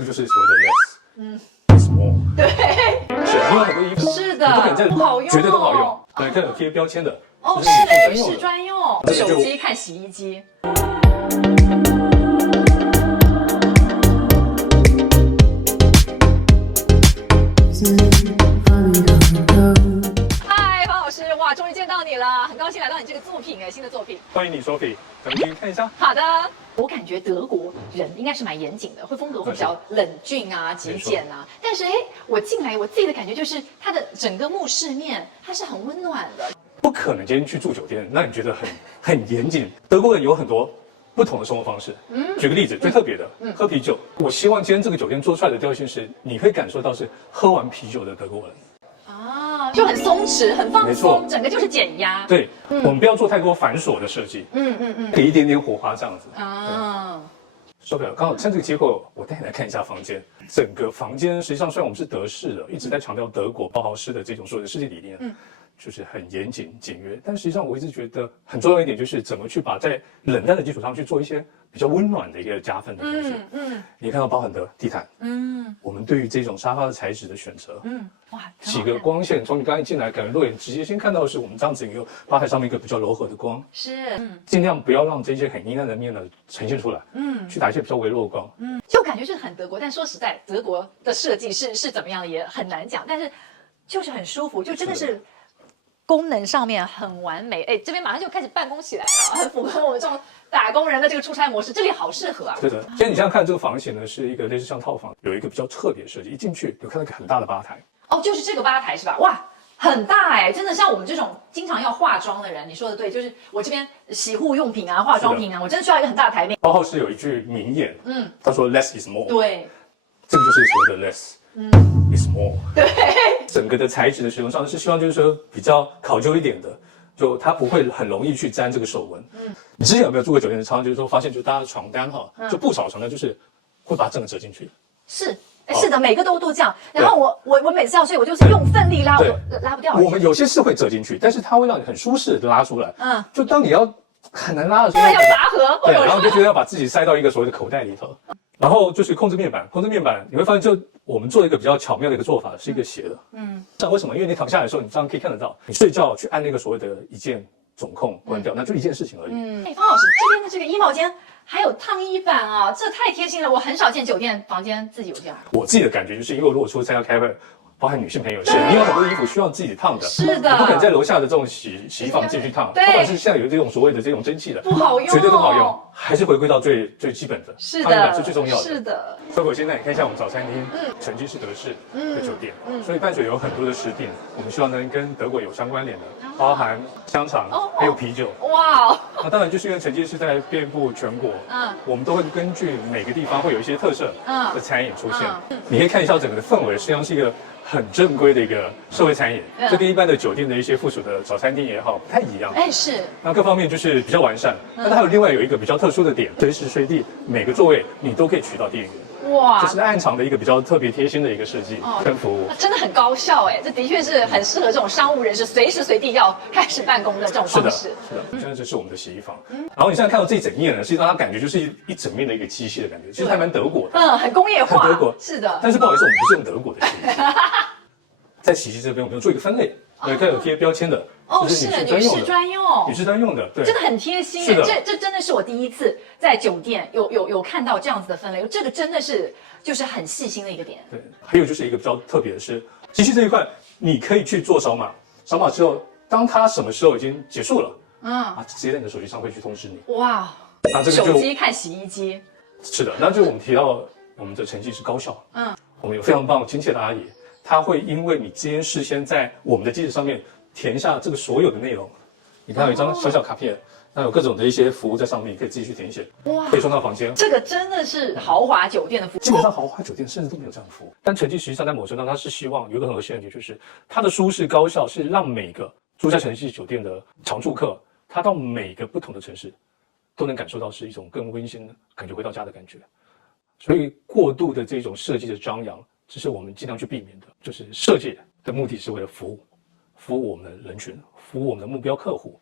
个就是所谓的 less，is more。对，是，因为很多衣服是的，你不可能在不好用，绝对都不好用。对，看有贴标签的，哦，这是专用，手机看洗衣机。嗨，方老师，哇，终于见到你了，很高兴来到你这个作品新的作品。欢迎你，Sophie，咱们进去看一下。好的，我感觉德国人应该是蛮严谨的，风格会比较冷峻啊、极简啊。但是我进来，我自己的感觉就是它的整个幕饰面，它是很温暖的。不可能今天去住酒店，让你觉得很严谨。德国人有很多不同的生活方式。举个例子，最特别的，喝啤酒。我希望今天这个酒店做出来的调性是，你可以感受到是喝完啤酒的德国人。啊，就很松弛，很放松，整个就是减压。对，我们不要做太多繁琐的设计。给一点点火花这样子。啊。受不了，刚好趁这个机会，我带你来看一下房间。整个房间实际上虽然我们是德式的，一直在强调德国包豪斯的这种所有的设计理念，就是很严谨简约。但实际上我一直觉得很重要一点就是怎么去把在冷淡的基础上去做一些比较温暖的一个加分的东西。你看到包含的地毯，我们对于这种沙发的材质的选择，哇，几个光线，从你刚才进来，可能肉眼直接先看到的是我们这样子一个吧台上面一个比较柔和的光，是，尽量不要让这些很阴暗的面呢呈现出来，去打一些比较微弱的光，就感觉是很德国，但说实在，德国的设计是怎么样也很难讲，但是就是很舒服，就真的是功能上面很完美。这边马上就开始办公起来了，很符合我们这种打工人的这个出差模式，这里好适合啊。对的，其实你现在看这个房型呢，是一个类似像套房，有一个比较特别的设计，一进去有看到一个很大的吧台。哦，就是这个吧台是吧？哇，很大真的像我们这种经常要化妆的人，你说的对，就是我这边洗护用品啊、化妆品啊，我真的需要一个很大的台面。包豪斯有一句名言，他说 less is more， 对，这个就是所谓的 less is more。对，整个的材质的使用上是希望就是说比较考究一点的，就它不会很容易去沾这个手纹。你之前有没有住过酒店的常常就是说发现，就大家的床单就不少床单就是会把它整个折进去。是。是的，每个都这样。然后我每次要睡，我就是用奋力拉，我拉不掉。我们有些是会折进去，但是它会让你很舒适的拉出来。就当你要很难拉的时候，要拔河，对，然后就觉得要把自己塞到一个所谓的口袋里头。然后就是控制面板，你会发现，就我们做一个比较巧妙的一个做法，是一个斜的。这样为什么？因为你躺下来的时候，你这样可以看得到，你睡觉去按那个所谓的一键总控关掉，那就一件事情而已。方老师这边的这个衣帽间还有烫衣板啊，这太贴心了，我很少见酒店房间自己有这样。我自己的感觉就是，因为如果出差要开会，包含女性朋友是，你有很多衣服需要自己烫的，是的，你不可能在楼下的这种洗衣房自己去烫，对，不管是现在有这种所谓的这种蒸汽的，不好用，绝对都不好用，还是回归到最基本的，是的，烫衣板是最重要的，是的。所以我现在你看一下我们早餐厅，曾经是德式的酒店，所以伴随有很多的食品，我们希望能跟德国有相关联的，包含香肠，还有啤酒。哇，那当然就是因为曾经是在遍布全国，我们都会根据每个地方会有一些特色的餐饮出现。你可以看一下整个的氛围，实际上是一个很正规的一个社会餐饮，这跟一般的酒店的一些附属的早餐厅也好不太一样。是。那各方面就是比较完善。那它还有另外有一个比较特殊的点，随时随地每个座位你都可以取到电源。哇，这是暗场的一个比较特别贴心的一个设计跟服务，真的很高效这的确是很适合这种商务人士随时随地要开始办公的这种方式。是的，现在这是我们的洗衣房。然后你现在看到这一整面呢，实际上它感觉就是一整面的一个机械的感觉，其实还蛮德国的，很工业化，很德国。是的，但是不好意思，我们不是用德国的洗衣机。在洗衣机这边，我们要做一个分类，对，看有贴标签的，是女士专用的，对，真的很贴心这真的是我第一次在酒店有看到这样子的分类，这个真的是就是很细心的一个点。对，还有就是一个比较特别的是，机器这一块你可以去做扫码之后，当它什么时候已经结束了，直接在你的手机上会去通知你。哇，那这个手机看洗衣机。是的，那就我们提到我们的成绩是高效，我们有非常棒亲切的阿姨。他会因为你今天事先在我们的机子上面填下这个所有的内容，你看有一张小小卡片，那有各种的一些服务在上面，你可以自己去填写，可以送到房间。这个真的是豪华酒店的服务，基本上豪华酒店甚至都没有这样的服务。但成绩实际上在某程度上，它是希望有一个很核心的点，就是它的舒适高效是让每个住在城市酒店的常住客，他到每个不同的城市都能感受到是一种更温馨的感觉，回到家的感觉。所以过度的这种设计的张扬，这是我们尽量去避免的。就是设计的目的是为了服务我们的人群，服务我们的目标客户。